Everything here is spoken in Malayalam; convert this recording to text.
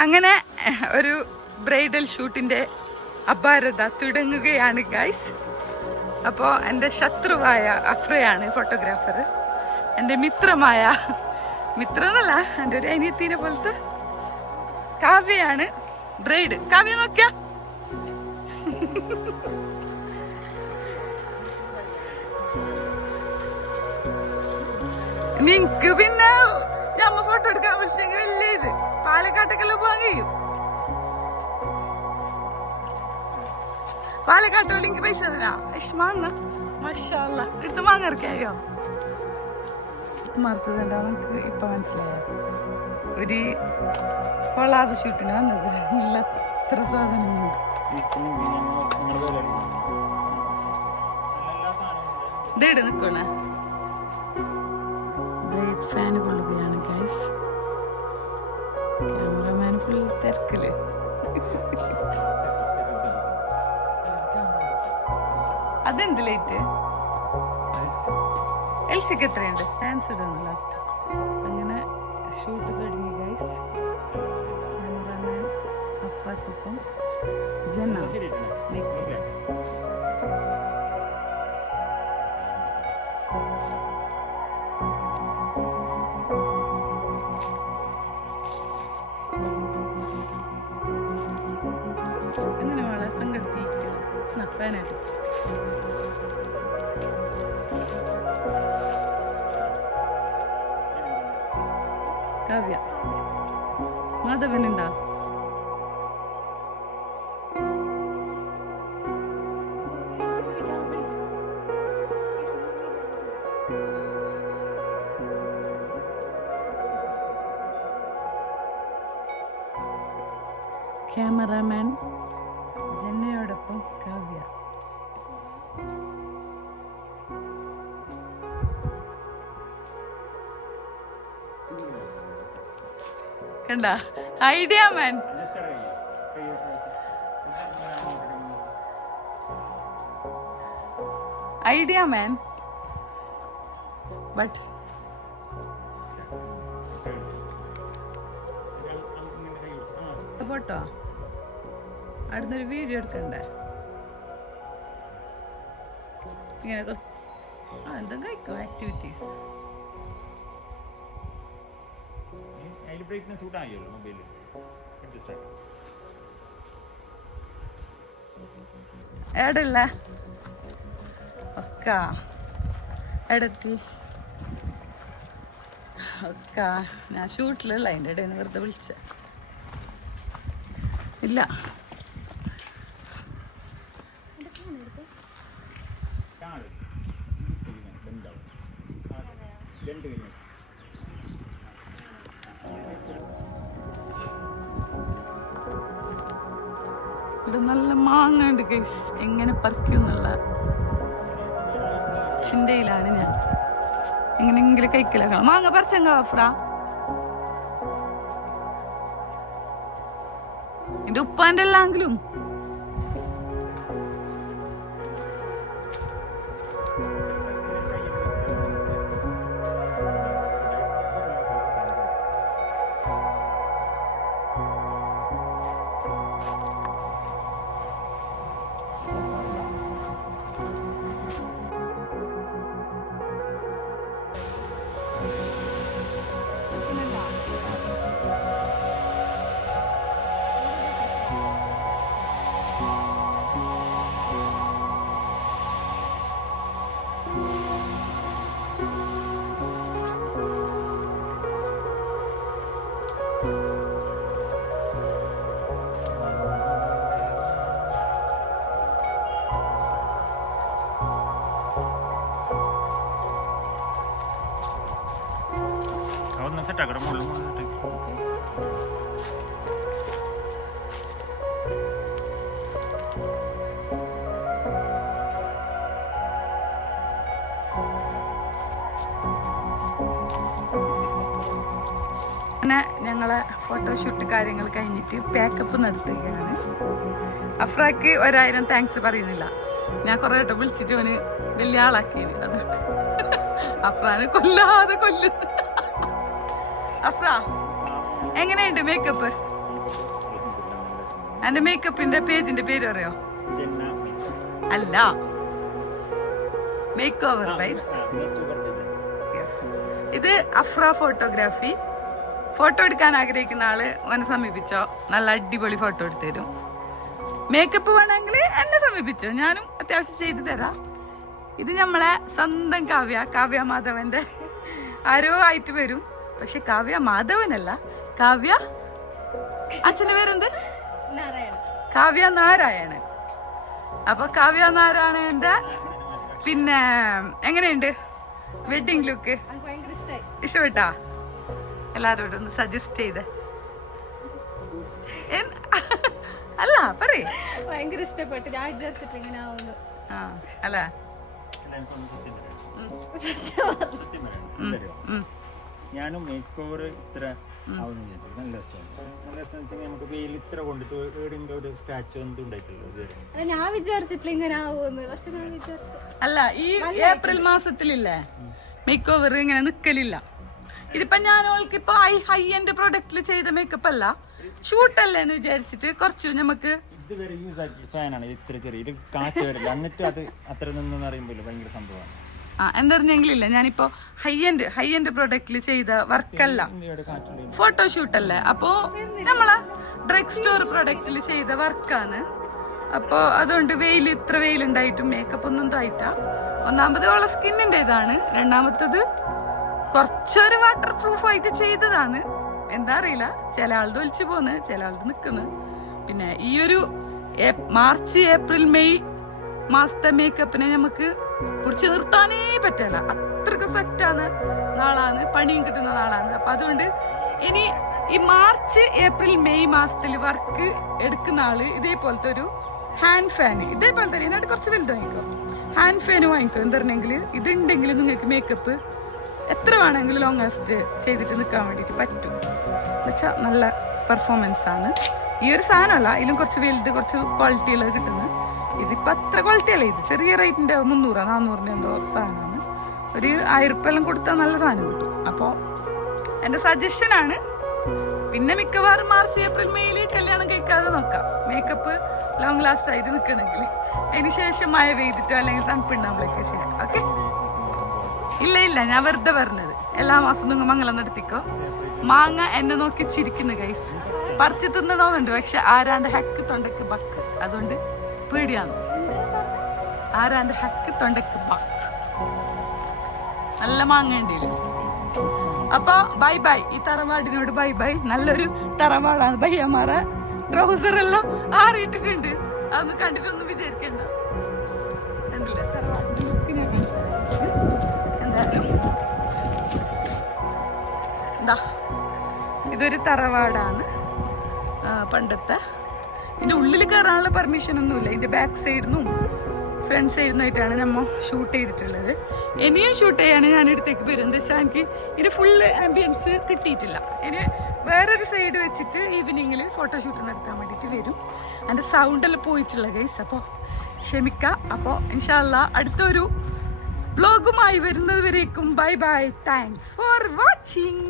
അങ്ങനെ ഒരു ബ്രൈഡൽ ഷൂട്ടിന്റെ അപാരത തുടങ്ങുകയാണ് ഗൈസ്. അപ്പോൾ എൻ്റെ ശത്രുവായ അഫ്രയാണ് ഫോട്ടോഗ്രാഫർ. എൻ്റെ മിത്രമായ മിത്രന്നല്ല, എൻ്റെ ഒരു അനിയത്തിനെ പോലത്തെ കാവ്യയാണ് ബ്രൈഡ്. കാവ്യ നോക്കിയ നിങ്ങക്ക് പിന്നെ ഞമ്മ ഫോട്ടോ എടുക്കാൻ വിളിച്ചെങ്കിൽ വലിയ ഇത് പാലക്കാട്ടേക്കെല്ലാം പോകാൻ കഴിയും. പാലക്കാട്ട് എനിക്ക് പൈസ തരാ മാങ്ങ മഷാല്ല എടുത്ത് മാങ്ങ ഇറക്കിയോ മറുത്തതുണ്ടാ. നമുക്ക് ഇപ്പൊ മനസ്സിലായോ ഒരു കൊളാബ് ഷൂട്ടിന് വന്നത് ഇല്ല എത്ര സാധനങ്ങളുണ്ട്. ഇതേട് നിക്കണേ ബ്രൈറ്റ് ഫാന് കൊള്ളുകയാണ് ഗൈസ്. ക്യാമറമാൻ ഫുൾ തിരക്കില്. അതെന്ത് ലൈറ്റ് എൽസിക്ക് എത്രയുണ്ട്? ഡാൻസ് ഇടുന്നു ലാസ്റ്റ്. അങ്ങനെ ഷൂട്ട് തുടങ്ങി ഗൈസ്. ക്യാമറമാൻ അപ്പാക്കൊപ്പം ജന്ന എങ്ങനെ മോളെ സംഘടിപ്പിക്കുക നക്കാനായിട്ട്. കാവ്യ മാധവനുണ്ടാ? ക്യാമറാമാൻ ജന്നയോടൊപ്പം കാവ്യ. കണ്ട idea man. Idea man. But photo അടുത്തൊരു വീഡിയോ എടുക്കണ്ടേ? ഇങ്ങനെ എന്തൊക്കെ കഴിക്കും ആക്ടിവിറ്റീസ്. എടല്ല ഒക്കെ എടത്തി ഒക്കെ ഞാൻ ഷൂട്ടിലുള്ള അതിൻ്റെ ഇടയിൽ നിന്ന് വെറുതെ വിളിച്ച ഇല്ല. ഇത് നല്ല മാങ്ങ ഉണ്ട് ഗൈസ്. എങ്ങനെ പറിക്കുന്നുള്ള ചിന്തയിലാണ് ഞാൻ. എങ്ങനെയെങ്കിലും കഴിക്കലാക്കണം. മാങ്ങ പറിച്ചെങ്ക ഫ്ര എന്റെ ഉപ്പാന്റെ എല്ലാങ്കിലും സെറ്റാക്കട മുകളിൽ അങ്ങനെ ഞങ്ങളെ ഫോട്ടോഷൂട്ട് കാര്യങ്ങൾ കഴിഞ്ഞിട്ട് പാക്കപ്പ് നടത്തുകയാണ്. അഫ്രാക്ക് 1000 താങ്ക്സ് പറയുന്നില്ല. ഞാൻ കുറേ വട്ടം വിളിച്ചിട്ട് അവന് വലിയ ആളാക്കിയത്. അതുകൊണ്ട് അഫ്രാനെ കൊല്ലാതെ കൊല്ലുന്നു. അഫ്ര എങ്ങനെയുണ്ട് മേക്കപ്പ്? എന്റെ മേക്കപ്പിന്റെ പേജിന്റെ പേര് അറിയോ? അല്ല, മേക്ക് ഓവർ റൈറ്റ്. ഇത് അഫ്ര ഫോട്ടോഗ്രാഫി. ഫോട്ടോ എടുക്കാൻ ആഗ്രഹിക്കുന്ന ആള് ഓനെ സമീപിച്ചോ, നല്ല അടിപൊളി ഫോട്ടോ എടുത്തു തരും. മേക്കപ്പ് വേണമെങ്കിൽ എന്നെ സമീപിച്ചോ, ഞാനും അത്യാവശ്യം ചെയ്തു തരാം. ഇത് നമ്മളെ സ്വന്തം കാവ്യ മാധവന്റെ ആരോ ആയിട്ട് വരും. പക്ഷെ കാവ്യ മാധവനല്ല, കാവ്യ അച്ഛന്റെ പേരെന്ത്? കാവ്യ നാരായണൻ. അപ്പൊ കാവ്യ നാരായണന്റെ പിന്നെ എങ്ങനെയുണ്ട് വെഡിങ് ലുക്ക്? ഇഷ്ടപ്പെട്ടാ? എല്ലാരോടും ഒന്ന് സജസ്റ്റ് ചെയ്ത്. അല്ല പറയേ, ഭയങ്കര ഇഷ്ടപ്പെട്ടു. ഞാൻ വിചാരിച്ചിട്ട് ഇങ്ങനെ ആവുന്നു. അല്ല ഞാനും മേക്ക് ഓവർ ഇത്ര ആവുന്ന വിചാരിച്ചു. നല്ല രസമാണ്. നല്ല രസം വെച്ചാൽ നമുക്ക് വെയിൽ ഇത്ര കൊണ്ടിട്ട് ഏടിന്റെ ഒരു സ്ക്രാച്ച് ഒന്നും ഉണ്ടായിട്ടില്ല. ഞാൻ വിചാരിച്ചിട്ടില്ല ഇങ്ങനെ ആവുമെന്ന്. പക്ഷെ ഞാൻ വിചാരിച്ചു അല്ല, ഈ ഏപ്രിൽ മാസത്തിലില്ലേ മേക്ക് ഓവർ ഇങ്ങനെ നിക്കലില്ല. ഇതിപ്പോ ഞാൻ അവൾക്ക് ഇപ്പൊ ഹൈ എൻഡ് പ്രൊഡക്റ്റിൽ ചെയ്ത മേക്കപ്പ് അല്ല, ഷൂട്ടല്ലേ എന്ന് വിചാരിച്ചിട്ട് കുറച്ചു നമുക്ക് ഇതുവരെ യൂസ് ആക്കിയ ഫാനാണ്. ഇത്ര ചെറിയ ഇത് കാറ്റ് വരില്ല, എന്നിട്ട് അത് അത്ര നിന്നെന്ന് പറയുമ്പോൾ ഭയങ്കര സംഭവമാണ്. എന്തായിരുന്നെങ്കിലില്ല, ഞാനിപ്പോ ഹൈ എൻഡ് പ്രൊഡക്റ്റിൽ ചെയ്ത വർക്കല്ല, ഫോട്ടോഷൂട്ട് അല്ലേ. അപ്പോ നമ്മളെ ഡ്രഗ് സ്റ്റോർ പ്രൊഡക്റ്റിൽ ചെയ്ത വർക്കാണ്. അപ്പോ അതുകൊണ്ട് ഇത്ര വെയിലുണ്ടായിട്ടും മേക്കപ്പ് ഒന്നും ഇതായിട്ടാ. ഒന്നാമത് ഉള്ള സ്കിന്നിന്റെ ഇതാണ്, രണ്ടാമത്തത് കുറച്ചൊരു വാട്ടർ പ്രൂഫ് ആയിട്ട് ചെയ്തതാണ്. എന്താ അറിയില്ല, ചില ആളത് ഒലിച്ചു പോന്ന്, ചില ആളത് നിക്കുന്നു. പിന്നെ ഈ ഒരു മാർച്ച് ഏപ്രിൽ മെയ് മാസത്തെ മേക്കപ്പിനെ നമുക്ക് പിടിച്ചു നിർത്താനേ പറ്റില്ല. അത്രക്ക് സെറ്റാണ് നാളാണ്, പണിയും കിട്ടുന്ന നാളാണ്. അപ്പൊ അതുകൊണ്ട് ഇനി ഈ മാർച്ച് ഏപ്രിൽ മെയ് മാസത്തിൽ വർക്ക് എടുക്കുന്ന ആള് ഇതേപോലത്തെ ഒരു ഹാൻഡ് ഫാൻ, ഇതേപോലത്തെ ഇതിനായിട്ട് കുറച്ച് വലുത് വാങ്ങിക്കോ, ഹാൻഡ് ഫാൻ വാങ്ങിക്കോ. എന്താണെങ്കിൽ ഇതുണ്ടെങ്കിൽ നിങ്ങൾക്ക് മേക്കപ്പ് എത്ര വേണമെങ്കിലും ലോങ്ങസ്റ്റ് ചെയ്തിട്ട് നിൽക്കാൻ വേണ്ടിയിട്ട് പറ്റും. എന്നുവെച്ചാൽ നല്ല പെർഫോമൻസ് ആണ്. ഈ ഒരു സാധനമല്ല, ഇതിലും കുറച്ച് വലുത്, കുറച്ച് ക്വാളിറ്റിയുള്ളത് കിട്ടുന്നത്. ഇതിപ്പോൾ അത്ര ക്വാളിറ്റി അല്ല, ഇത് ചെറിയ റേറ്റിൻ്റെ 300-400 എന്തോ സാധനമാണ്. ഒരു 1000 രൂപയെല്ലാം കൊടുത്താൽ നല്ല സാധനം കിട്ടും. അപ്പോൾ എൻ്റെ സജഷനാണ്. പിന്നെ മിക്കവാറും മാർച്ച് ഏപ്രിൽ മെയ്യിൽ കല്യാണം കഴിക്കാതെ നോക്കാം, മേക്കപ്പ് ലോങ് ലാസ്റ്റ് ആയിട്ട് നിൽക്കണമെങ്കിൽ. അതിന് ശേഷം മഴ പെയ്തിട്ടോ അല്ലെങ്കിൽ തണുപ്പുണ്ടാകുമ്പോഴൊക്കെ ചെയ്യാം. ഓക്കെ, ഇല്ല ഞാൻ വെറുതെ പറഞ്ഞത്. എല്ലാ മാസവും നിങ്ങൾ മംഗലം നടത്തിക്കോ. മാങ്ങ എന്നെ നോക്കി ചിരിക്കുന്നു ഗൈസ്. പറിച്ചു തിന്നണമെന്നുണ്ട്, പക്ഷെ ആരാണ്ട് ഹക്ക് തൊണ്ടക്ക് ബക്ക്, അതുകൊണ്ട് പേടിയാണ്. ആരാണ്ട് ഹക്ക് തൊണ്ടക്ക് ബക്ക്. നല്ല മാങ്ങ ഉണ്ടല്ലേ. അപ്പൊ ബൈ ബൈ, ഈ തറവാടിനോട് ബൈ ബൈ. നല്ലൊരു തറവാടാണ്. ഭയ്യമാരെ ട്രൗസർ എല്ലാം ആറിയിട്ടിട്ടുണ്ട്, അതൊന്നും കണ്ടിട്ടൊന്നും വിചാരിക്കണ്ട. കണ്ടില്ലേ തറവാടിന്റെ ലുക്കിനെ? എന്തായാലും എന്താ, ഇതൊരു തറവാടാണ് പണ്ടത്തെ. ഇതിൻ്റെ ഉള്ളിൽ കയറാനുള്ള പെർമിഷൻ ഒന്നുമില്ല. ഇതിൻ്റെ ബാക്ക് സൈഡിനും ഫ്രണ്ട് സൈഡിനായിട്ടാണ് നമ്മൾ ഷൂട്ട് ചെയ്തിട്ടുള്ളത്. ഇനിയും ഷൂട്ട് ചെയ്യാണ് ഞാൻ ഇടത്തേക്ക് വരുന്നത്. വെച്ചാൽ എനിക്ക് ഇതിൻ്റെ ഫുള്ള് ആംബിയൻസ് കിട്ടിയിട്ടില്ല. ഇനി വേറൊരു സൈഡ് വെച്ചിട്ട് ഈവനിങ്ങിൽ ഫോട്ടോഷൂട്ട് നടത്താൻ വേണ്ടിയിട്ട് വരും. എൻ്റെ സൗണ്ടെല്ലാം പോയിട്ടുള്ള ഗൈസ്, അപ്പോൾ ക്ഷമിക്കാം. അപ്പോൾ ഇൻഷാ അല്ലാ അടുത്തൊരു വ്ലോഗുമായി വരുന്നത് വരേക്കും bye bye. Thanks for watching.